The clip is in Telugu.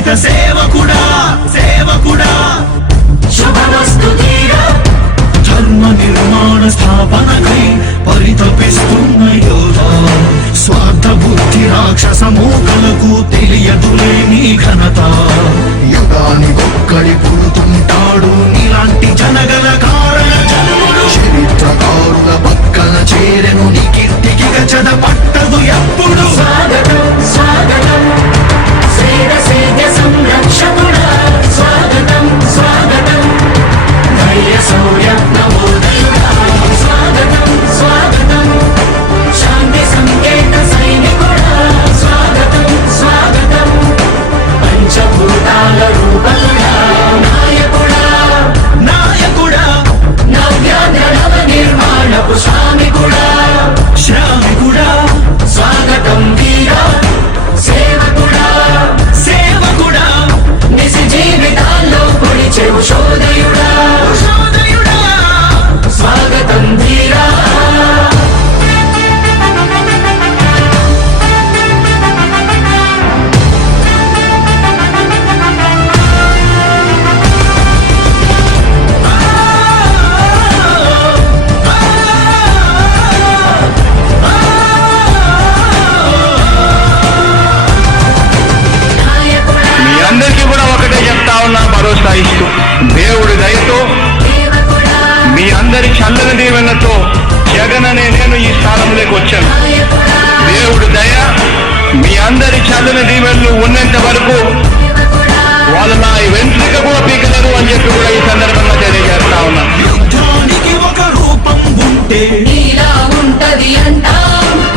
దళిత సేవకుడా సేవకుడా శుభమస్తు ధీరా ధర్మ నిర్మాణ స్థాపనకై పరితపిస్తున్న యోధా స్వార్థ బుద్ధి రాక్షస మూకలకు తెలియదులే నీ ఘనత యుగానికొక్కడి పుడుతుంటాడు నీలాంటి జనగల కారణ జనుడు చరిత్రకారుల పక్కన చేరెను నీ కీర్తికి గజద పట్టదు ఎప్పుడు స్వాగతం స్వాగతం శ్రీర సేద్య సంరక్షకుడా స్వాగతం స్వాగతం ధైర్య శౌర్య నవోదయుడా స్వాగతం స్వాగతం శాంతి సంకేత సైనికుడా స్వాగతం స్వాగతం పంచభూతాల రూపకుడా నాయకుడా నాయకుడా నవ్యాంధ్ర నవ నిర్మాణపు శ్రామికుడా శ్రామికుడా స్వాగతం వీరా సేవకుడా సేవకుడా నిజ జీవితాల్లో పొడిచెవు శోధయుడా శోధయుడా స్వాగతం ధీరా భరోసా ఇస్తూ దేవుడి దయతో మీ అందరి చల్లని దీవెనతో జగన్ అనే నేను ఈ స్థానంలోకి వచ్చాను. దేవుడి దయ మీ అందరి చల్లని దీవెనలు ఉన్నంత వరకు వాళ్ళు నా వెంట్రుక కూడా పీకలేరు అని చెప్పి కూడా ఈ సందర్భంగా తెలియజేస్తా ఉన్నాను. యుద్ధానికి ఒక రూపం ఉంటే